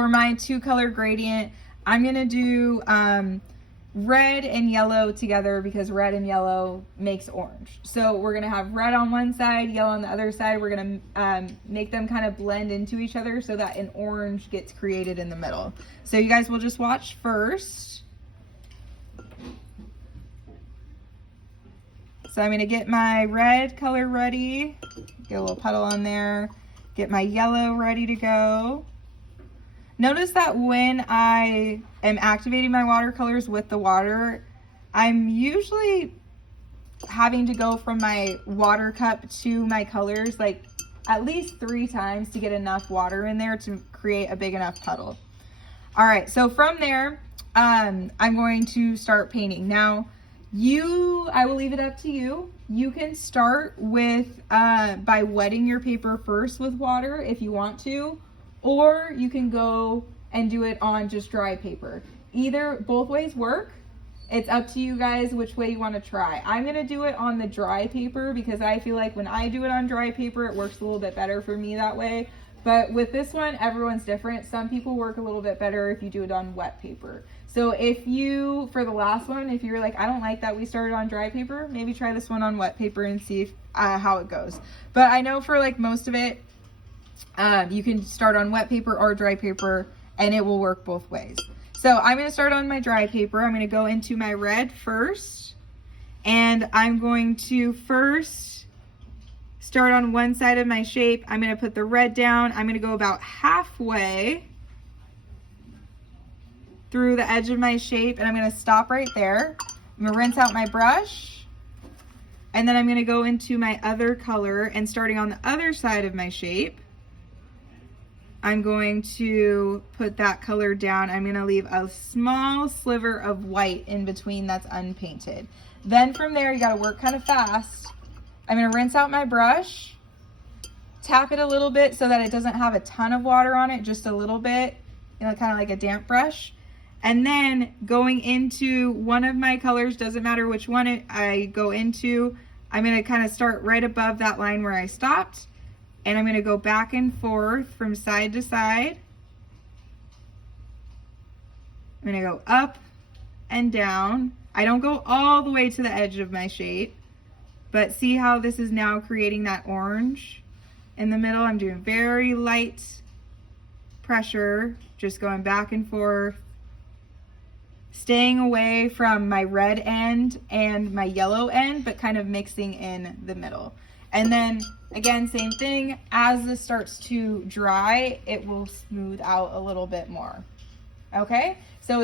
for my 2-color gradient, I'm gonna do red and yellow together because red and yellow makes orange. So we're gonna have red on one side, yellow on the other side. We're gonna make them kind of blend into each other so that an orange gets created in the middle. So you guys will just watch first. So I'm gonna get my red color ready, get a little puddle on there, get my yellow ready to go. Notice that when I am activating my watercolors with the water, I'm usually having to go from my water cup to my colors like at least 3 times to get enough water in there to create a big enough puddle. All right, so from there, I'm going to start painting. Now, I will leave it up to you. You can start with, by wetting your paper first with water if you want to, or you can go and do it on just dry paper. Both ways work. It's up to you guys which way you want to try. I'm gonna do it on the dry paper because I feel like when I do it on dry paper, it works a little bit better for me that way. But with this one, everyone's different. Some people work a little bit better if you do it on wet paper. So for the last one, if you're like, I don't like that we started on dry paper, maybe try this one on wet paper and see how it goes. But I know for like most of it, you can start on wet paper or dry paper and it will work both ways. So I'm going to start on my dry paper. I'm going to go into my red first, and I'm going to first start on one side of my shape. I'm going to put the red down. I'm going to go about halfway through the edge of my shape, and I'm going to stop right there. I'm going to rinse out my brush, and then I'm going to go into my other color, and starting on the other side of my shape, I'm going to put that color down. I'm gonna leave a small sliver of white in between that's unpainted. Then from there, you gotta work kind of fast. I'm gonna rinse out my brush, tap it a little bit so that it doesn't have a ton of water on it, just a little bit, kind of like a damp brush. And then going into one of my colors, doesn't matter which one I go into, I'm gonna kind of start right above that line where I stopped. And I'm going to go back and forth from side to side. I'm going to go up and down. I don't go all the way to the edge of my shape, but see how this is now creating that orange in the middle? I'm doing very light pressure, just going back and forth, staying away from my red end and my yellow end, but kind of mixing in the middle. And then again, same thing, as this starts to dry, it will smooth out a little bit more. Okay, so